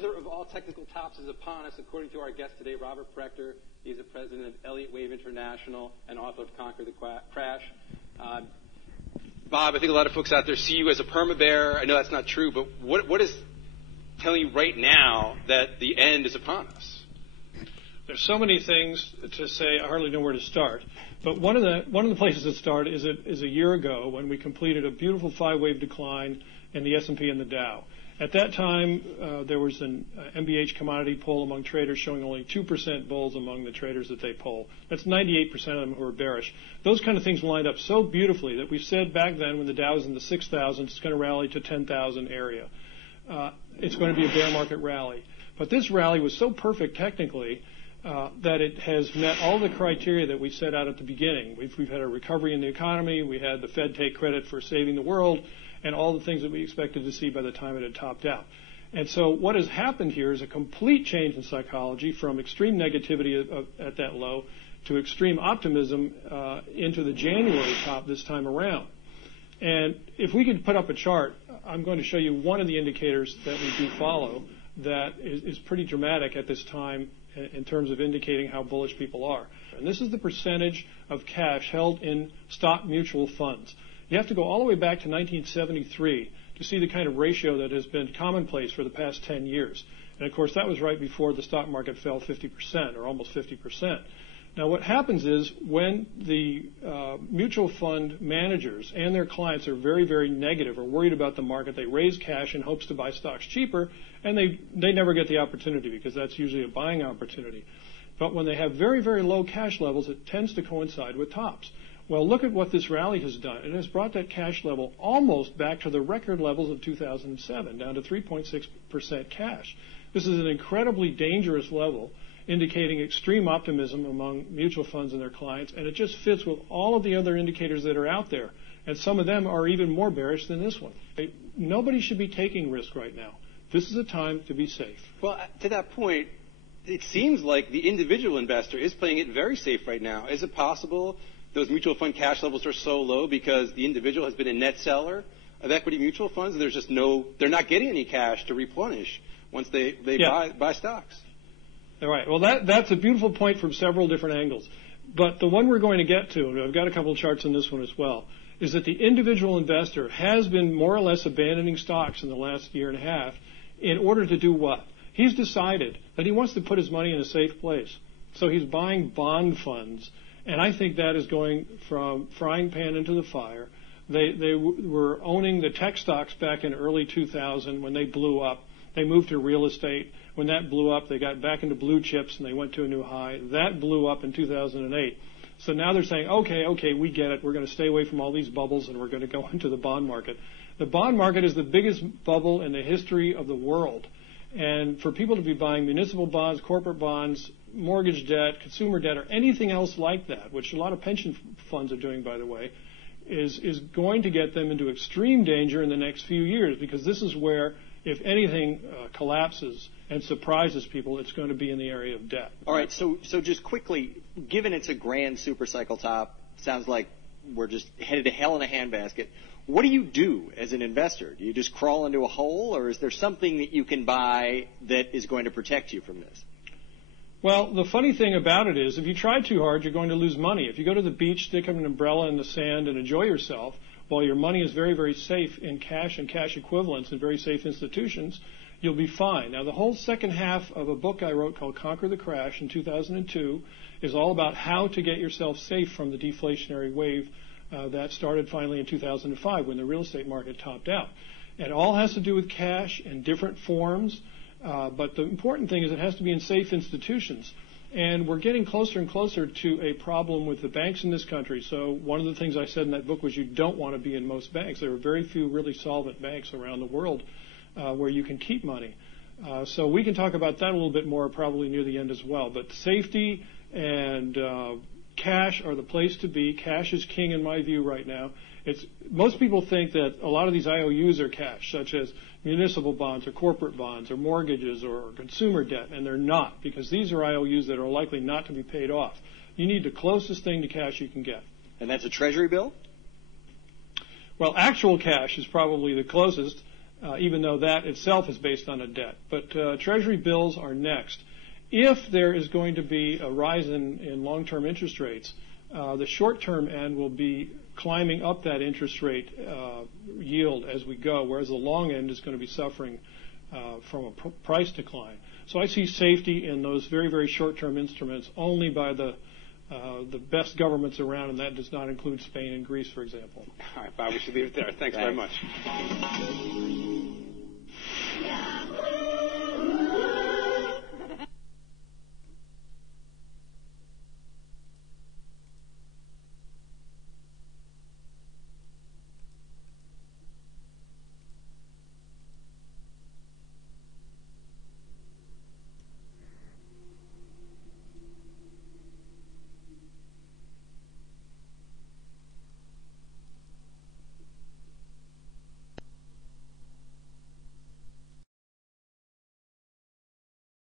mother of all technical tops is upon us, according to our guest today, Robert Prechter. He's the president of Elliott Wave International and author of Conquer the Crash. Bob, I think a lot of folks out there see you as a perma-bear. I know that's not true, but what is telling you right now that the end is upon us? There's so many things to say, I hardly know where to start. But one of the places to start is a year ago when we completed a beautiful 5-wave decline in the S&P and the Dow. At that time, there was an MBH commodity poll among traders showing only 2% bulls among the traders that they poll. That's 98% of them who are bearish. Those kind of things lined up so beautifully that we said back then when the Dow was in the 6,000, it's going to rally to 10,000 area. It's going to be a bear market rally. But this rally was so perfect technically that it has met all the criteria that we set out at the beginning. We've had a recovery in the economy. We had the Fed take credit for saving the world, and all the things that we expected to see by the time it had topped out. And so what has happened here is a complete change in psychology from extreme negativity at that low to extreme optimism into the January top this time around. And if we could put up a chart, I'm going to show you one of the indicators that we do follow that is pretty dramatic at this time in terms of indicating how bullish people are. And this is the percentage of cash held in stock mutual funds. You have to go all the way back to 1973 to see the kind of ratio that has been commonplace for the past 10 years. And, of course, that was right before the stock market fell 50% or almost 50%. Now, what happens is when the mutual fund managers and their clients are very, very negative or worried about the market, they raise cash in hopes to buy stocks cheaper, and they never get the opportunity because that's usually a buying opportunity. But when they have very, very low cash levels, it tends to coincide with tops. Well, look at what this rally has done. It has brought that cash level almost back to the record levels of 2007, down to 3.6% cash. This is an incredibly dangerous level, indicating extreme optimism among mutual funds and their clients, and it just fits with all of the other indicators that are out there. And some of them are even more bearish than this one. Nobody should be taking risk right now. This is a time to be safe. Well, to that point, it seems like the individual investor is playing it very safe right now. Is it possible those mutual fund cash levels are so low because the individual has been a net seller of equity mutual funds? There's just they're not getting any cash to replenish once they buy stocks. All right. Well, that's a beautiful point from several different angles. But the one we're going to get to, and I've got a couple of charts on this one as well, is that the individual investor has been more or less abandoning stocks in the last year and a half in order to do what? He's decided that he wants to put his money in a safe place. So he's buying bond funds. And I think that is going from frying pan into the fire. They were owning the tech stocks back in early 2000 when they blew up. They moved to real estate. When that blew up, they got back into blue chips and they went to a new high. That blew up in 2008. So now they're saying, okay, we get it. We're going to stay away from all these bubbles and we're going to go into the bond market. The bond market is the biggest bubble in the history of the world. And for people to be buying municipal bonds, corporate bonds, mortgage debt, consumer debt, or anything else like that, which a lot of pension funds are doing, by the way, is going to get them into extreme danger in the next few years, because this is where, if anything collapses and surprises people, it's going to be in the area of debt. All right, so just quickly, given it's a grand super cycle top, sounds like we're just headed to hell in a handbasket. What do you do as an investor? Do you just crawl into a hole, or is there something that you can buy that is going to protect you from this? Well, the funny thing about it is if you try too hard, you're going to lose money. If you go to the beach, stick an umbrella in the sand, and enjoy yourself, while your money is very, very safe in cash and cash equivalents in very safe institutions, you'll be fine. Now, the whole second half of a book I wrote called Conquer the Crash in 2002 is all about how to get yourself safe from the deflationary wave that started finally in 2005 when the real estate market topped out. It all has to do with cash in different forms, but the important thing is it has to be in safe institutions. And we're getting closer and closer to a problem with the banks in this country. So one of the things I said in that book was you don't want to be in most banks. There are very few really solvent banks around the world where you can keep money. So we can talk about that a little bit more probably near the end as well. But safety and cash are the place to be. Cash is king in my view right now. Most people think that a lot of these IOUs are cash, such as municipal bonds or corporate bonds or mortgages or consumer debt, and they're not, because these are IOUs that are likely not to be paid off. You need the closest thing to cash you can get. And that's a treasury bill? Well, actual cash is probably the closest. even though that itself is based on a debt. But Treasury bills are next. If there is going to be a rise in long-term interest rates, the short-term end will be climbing up that interest rate yield as we go, whereas the long end is going to be suffering from a price decline. So I see safety in those very, very short-term instruments only by the best governments around, and that does not include Spain and Greece, for example. All right, Bob, we should leave it there. Thanks very much.